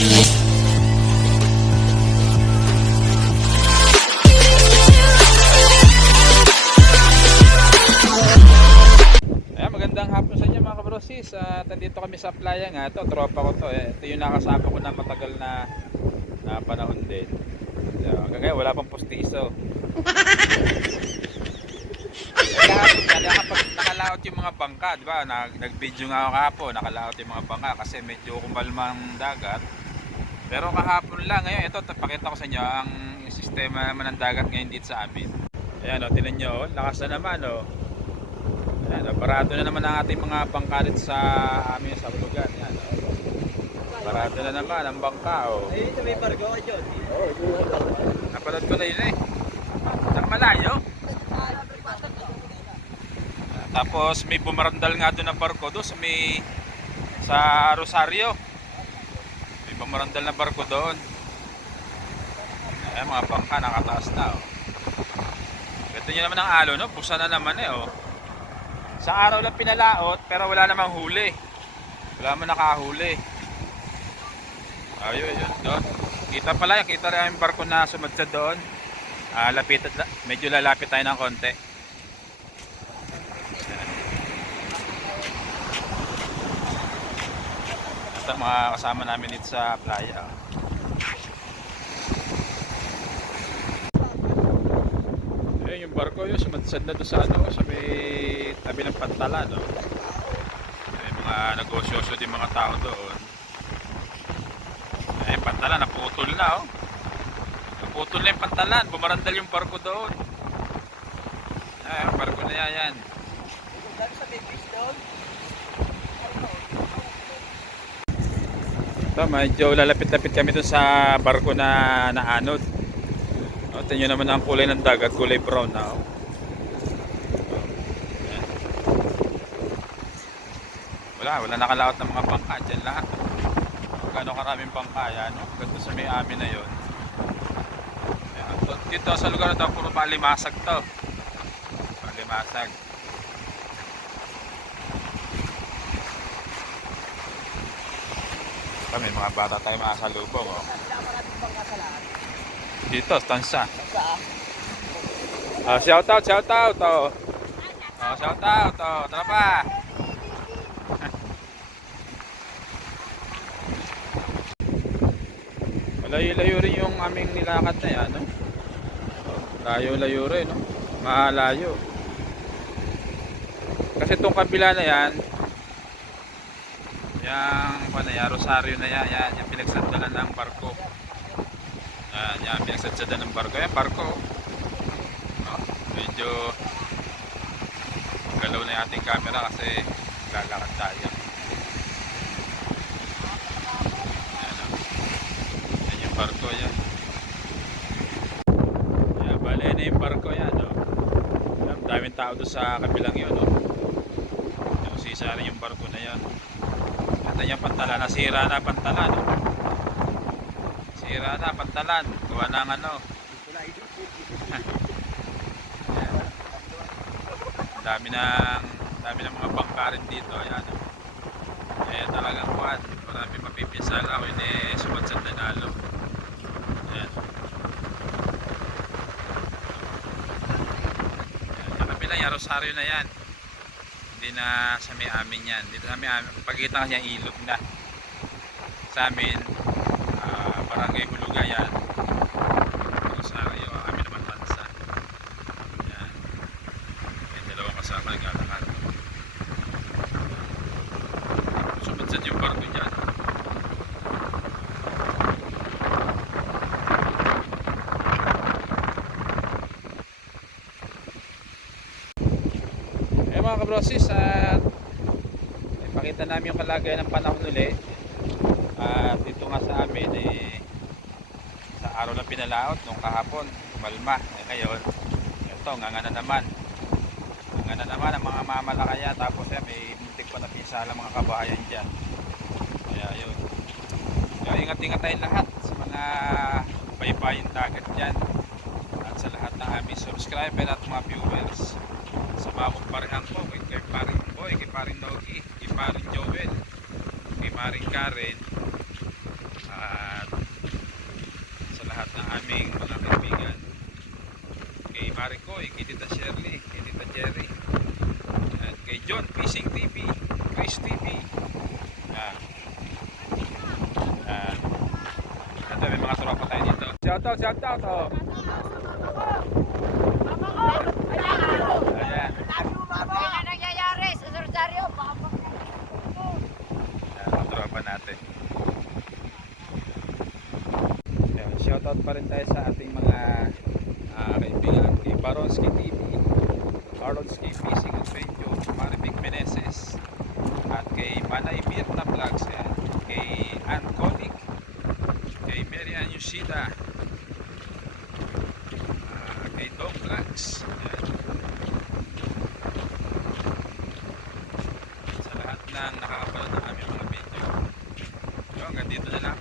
Magandang hapon sa inyo mga kabrosis. Nandito kami sa playa nga. Ito, tropa ko to. Ito yung nakasama ko na matagal na panahon din. Hanggang ngayon wala pang postiso. Kaya kapag nakalaot yung mga bangka, di ba? Nag-video nga ako kahapon, nakalaot yung mga bangka kasi medyo kumalma ang dagat. Pero kahapon lang, ngayon ito, pakita ko sa inyo ang sistema naman ng dagat ngayon dito sa amin. Ayan o, tinan nyo, lakas na naman o. Ayan, parado na naman ang ating mga bangka dito sa amin sa hulugan. Ayan, parado na naman ang bangka o. Ayun ito may barko ka dyan. Napanood ko na yun eh. Nang malayo. Tapos may bumarandal nga doon na barko doon sa Rosario. May bumarandal na barko doon. Ayan, mga bangka nakataas na oh. Ito nyo naman ang alo no, busa na naman eh oh. Sa araw lang pinalaot pero wala namang huli. Wala man nakahuli. Ayun, yun doon. Kita pala, kita rin yung barko na sumadsad doon. Medyo lalapit tayo ng konti. Ito mga kasama namin dito sa playa. Ayun yung barko yun, sumadsad na doon sa ano, sa may tabi ng Pantalan. No? May mga negosyoso din mga tao doon. Ayun, Pantalan, naputol na oh. Naputol na yung Pantalan, bumarandal yung barko doon. Ayun, barko na yan. Ito, medyo lalapit-lapit kami doon sa barko na naanod. O, tingnan naman ang kulay ng dagat, kulay brown na oh. Wala nakalaot ng mga bangka dyan lahat. Gano'ng karaming bangka yan, no? Ganito sa may amin na yun. Dito sa lugar na ito, puro palimasag to. Palimasag. May mga bata tayo makasalubong oh. Dito, stansa. Shout out oh. Shout out oh. Tara pa. Layo-layo rin yung aming nilakad na yan, no? Layo-layo rin, no? Malayo. Kasi itong kabila na yan, yung Rosario na yan, yung pinagsandalan ng barko. Yan, pinagsandalan ng barko. Yan, barko. No? Medyo galaw na yung ating camera kasi lalakad tayo. Barko yan. Ayan, bale na yung barko yan, no? Ayan, daming tao doon sa kabilang yun, no? Yung sisa rin yung barko na yan. Ito yung Pantalan, nasira na Pantalan, no? Sira na Pantalan, gawa ng ano. Dami ng mga bangka rin dito, ayan, no? Ayan talagang kuhan, marami mapipinsala, hindi sumadsad na nalo. Ayan. Sa kapila yung Rosario na yan. Hindi na sa may amin yan. Dito sa may amin, pagkita kasi yung ilog na. Sa amin, barangay Huluga yan. Rosario, amin naman Tansa. Ayan. Yung dalawang kasama naglalakad. Sumadsad yung barko dyan. Mga kabrosis, at ipakita namin yung kalagayan ng panahon ulit. At dito nga sa amin sa araw na pinalaot nung kahapon malma, ngayon ito nga na naman ang mga mamalakaya. Tapos may muntik pa na pinsala mga kabahayan dyan. Kaya yun, ingat-ingat tayo lahat sa mga baybaying dagat dyan, at sa lahat ng aming subscriber at mga viewers. Sa mga kumparihan ko, kay Paring Boy, kay Paring Nogi, kay Paring Joel, kay Maring Karen, Maricoy, kay Tita Shirley, kay Tita Jerry. Yan, kay John Fishing TV, Chris TV. Yan. Yan. Ito, may mga tropa tayo dito. Shout out, oh. Ayan. Ano nangyayari sa Rosario? Yan, mga tropa natin. Yan, shoutout pa rin tayo sa ating mga kaibigan kay Baronski TV, Baronski Fishing Adventure, Maribig Meneses, at kay Manay Mirna Vlogs, yan. Kay Ann Konig, kay Mary Ann Yoshida, kay Dom Vlogs, yan. Sa lahat ng nakakapanood ng aming mga video. Yung, hanggang dito na lang.